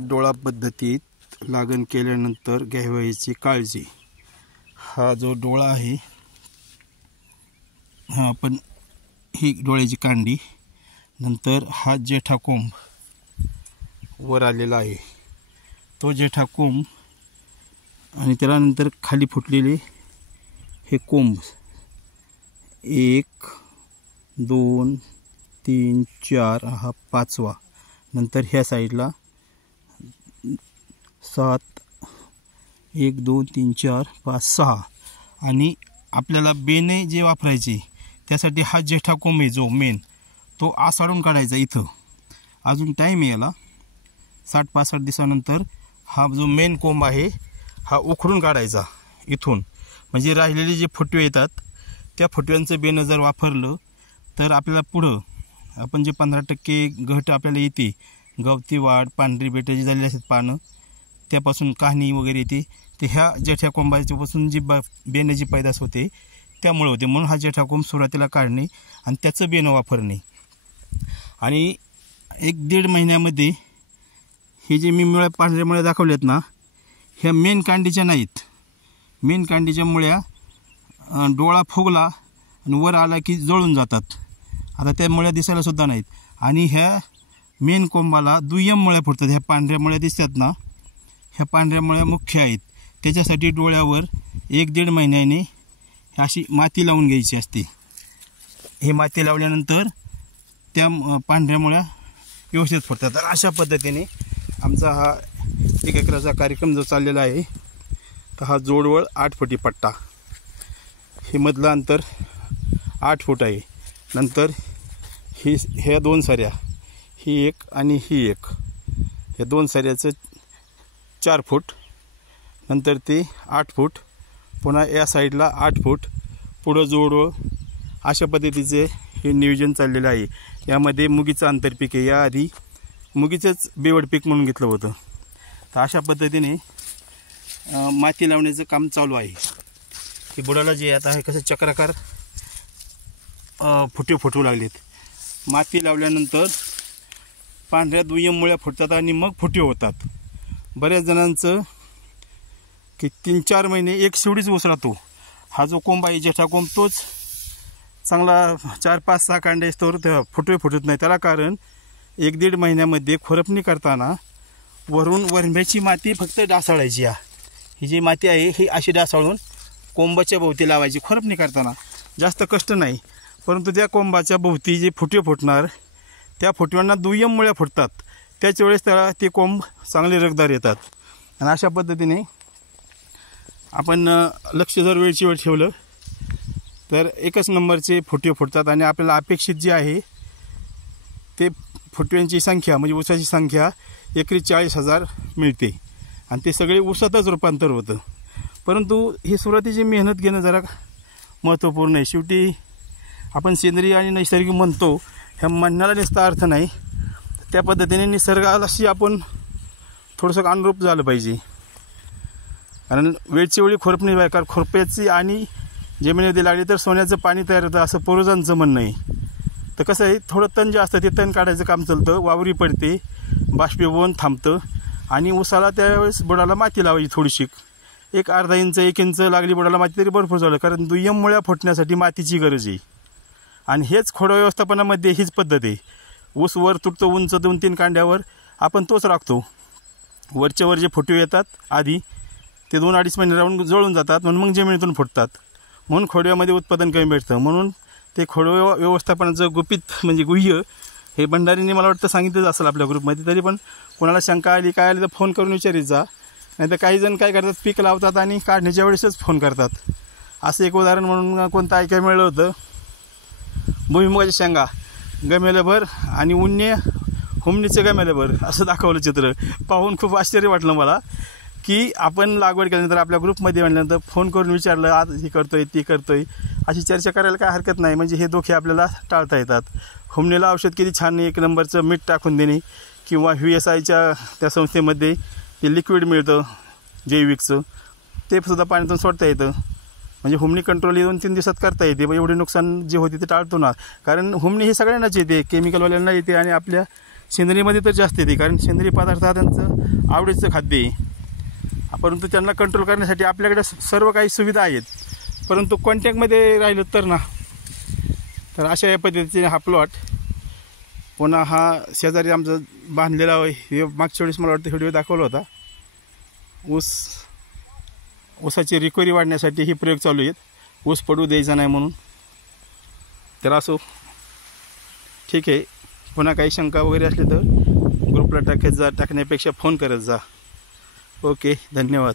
डोळा पद्धतीत लागण केल्यानंतर घ्यावयाची काळजी। हा जो डोळा आहे हा आपण ही डोळ्याची कांडी, नंतर हा जेठा कोंब वर आलेला आहे, तो जेठा कोंब आणि त्यानंतर खाली फुटलेले हे कोंब 1 2 3 4 हा 5वा, नंतर ह्या साईडला 7 1 2 3 4 5 6 आणि आपल्याला बेने जे वापरायचे त्यासाठी हा जेठा कोंब आहे जो मेन तो आसाडून काढायचा। इथं अजून टाईम आहे याला, 60-65 दिवसानंतर हा जो मेन कोंब आहे हा उखडून काढायचा इथून। म्हणजे राहिलेले जे फुटवे येतात त्या फुटव्यांचं बेनं जर वापरलं तर आपल्याला पुढं आपण जे 15% घट आपल्याला येते, गवती वाढ, पांढरी बेटं जी झालेली असतात पानं त्यापासून कहाणी वगैरे येते, ते ह्या जेठ्या कोंबाच्यापासून जी बेण्याची पैदास होते त्यामुळे होते। म्हणून हा जेठा कोंब सुरुवातीला काढणे आणि त्याचं बेनं वापरणे। आणि 1-1.5 महिन्यामध्ये हे जे मी मुळ्या पांढऱ्या मुळ्या दाखवल्यात ना, ह्या मेन कांडीच्या नाहीत। मेन कांडीच्या मुळ्या डोळा फुगला आणि वर आला की जळून जातात, आता त्या मुळ्या दिसायला सुद्धा नाहीत। आणि ह्या मेन कोंबाला दुय्यम मुळ्या फुटतात। ह्या पांढऱ्या मुळ्या दिसतात ना, ह्या पांढऱ्या मुळ्या मुख्य आहेत। त्याच्यासाठी डोळ्यावर 1-1.5 महिन्याने अशी माती लावून घ्यायची असते। हे माती लावल्यानंतर त्या पांढऱ्या मुळ्या व्यवस्थित फुटतात। तर अशा पद्धतीने आमचा हा 1 एकराचा कार्यक्रम जो चाललेला आहे, तर हा जोडवळ 8 फुटी पट्टा, हे मधलं अंतर 8 फूट आहे। नंतर ह्या 2 सऱ्या, ही एक आणि ही एक, ह्या 2 सऱ्याचं 4 फूट, नंतर ते 8 फूट, पुन्हा या साईडला 8 फूट, पुढं जोडवळ, अशा पद्धतीचे हे नियोजन चाललेलं आहे। यामध्ये मुगीचं आंतरपीक आहे, याआधी मुगीचंच बेवड पीक म्हणून घेतलं होतं। तर अशा पद्धतीने माती लावण्याचं काम चालू आहे। की बुडाला जे आता आहे कसं चक्राकार फुटे फुटू लागलेत। माती लावल्यानंतर पांढऱ्या दुय्यम मुळ्या फुटतात आणि मग फुटे होतात। बऱ्याच जणांचं की 3-4 महिने एक शिवडीच ऊस राहतो। हा जो कोंब आहे जेठा कोंब तोच चांगला 4-5-6 कांडे असतो, फुटवे फुटत नाही। त्याला कारण 1-1.5 महिन्यामध्ये खुरपणी करताना वरून वरंब्याची माती फक्त डासाळायची। ही जी माती आहे ही अशी डासाळून कोंबाच्या भोवती लावायची खुरपणी करताना, जास्त कष्ट नाही। परंतु त्या कोंबाच्या भोवती जे फुटवे फुटणार त्या फुटव्यांना दुय्यम मुळ्या फुटतात, त्याच वेळेस त्याला ते कोंब चांगले रगदार येतात। आणि अशा पद्धतीने आपण लक्ष जर वेळची वेळ ठेवलं तर एकच नंबरचे फुटवे फुटतात। आणि आपल्याला अपेक्षित जे आहे ते फुटव्यांची संख्या म्हणजे ऊसाची संख्या एकरी 40,000 मिळते आणि ते सगळे ऊसातच रूपांतर होतं। परंतु ही सुरुवातीची मेहनत घेणं जरा महत्त्वपूर्ण आहे। शेवटी आपण सेंद्रिय आणि नैसर्गिक म्हणतो, ह्या म्हणण्याला नुसता अर्थ नाही, त्या पद्धतीने निसर्गाशी आपण थोडंसं अनुरूप झालं पाहिजे। कारण वेळची वेळी खुरपणी पाहिजे, कारण खुरप्याची आणि जमिनीमध्ये लागली तर सोन्याचं पाणी तयार होतं असं पूर्वजांचं म्हणणं आहे। तर कसं आहे, थोडं तण जे असतं ते तण काढायचं काम चालतं, वावरी पडते, बाष्पीभवन थांबतं आणि ऊसाला त्यावेळेस बुडाला माती लावायची थोडीशी, एक अर्धा इंच 1 इंच लागली बुडाला माती तरी भरपूर झालं, कारण दुय्यम मुळ्या फुटण्यासाठी मातीची गरज आहे। आणि हेच खोडा व्यवस्थापनामध्ये हीच पद्धत आहे। ऊस वर तुटतो उंच 2-3 कांड्यावर, आपण तोच राखतो। वरच्या वर जे फुटवे येतात आधी ते 2-2.5 महिने राहून जळून जातात, म्हणून मग जमिनीतून फुटतात, म्हणून खोडव्यामध्ये उत्पादन कमी भेटतं। म्हणून ते खोडव्या व्यवस्थापनाचं गुपित म्हणजे गुह्य हे भंडारींनी मला वाटतं सांगितलंच असेल आपल्या ग्रुपमध्ये। तरी पण कोणाला शंका आली काय आली तर फोन करून विचारित जा, नाही तर काही जण काय करतात पीक लावतात आणि काढण्याच्या वेळेसच फोन करतात। असं एक उदाहरण म्हणून कोणतं ऐकायला मिळलं होतं, भुईमुगाच्या शेंगा गमेलभर आणि उन्ने हुमणीचे गमेलभर असं दाखवलं चित्र, पाहून खूप आश्चर्य वाटलं मला की आपण लागवड केल्यानंतर आपल्या ग्रुपमध्ये म्हणल्यानंतर फोन करून विचारलं आज हे करतोय ती करतोय, अशी चर्चा करायला काय हरकत नाही। म्हणजे हे धोके आपल्याला टाळता येतात। हुमणीला औषध किती छान 1 नंबरचं मीठ टाकून देणे, किंवा VSIच्या त्या संस्थेमध्ये ते लिक्विड मिळतं जैविकचं, ते सुद्धा पाण्यातून सोडता येतं। म्हणजे हुमणी कंट्रोल 2-3 दिवसात करता येते, एवढे नुकसान जे होते ते टाळतो ना। कारण हुमणी ही सगळ्यांनाच येते, केमिकलवाल्यांना येते आणि आपल्या सेंद्रियमध्ये तर जास्त येते, कारण सेंद्रिय पदार्थ हा त्यांचं आवडीचं खाद्य आहे. परंतु त्यांना कंट्रोल करण्यासाठी आपल्याकडे सर्व काही सुविधा आहेत, परंतु कॉन्टॅक्टमध्ये राहिलं तर ना. तर अशा या पद्धतीने हा प्लॉट, पुन्हा हा शेजारी आमचं बांधलेला हे मागच्या वेळेस मला वाटतं व्हिडिओ दाखवला होता. ऊसाची रिकव्हरी वाढण्यासाठी हे प्रयोग चालू आहेत, ऊस पडू द्यायचा नाही म्हणून. तर असो, ठीक आहे. पुन्हा काही शंका वगैरे असले तर ग्रुपला टाकण्यापेक्षा फोन करत जा. ओके, धन्यवाद.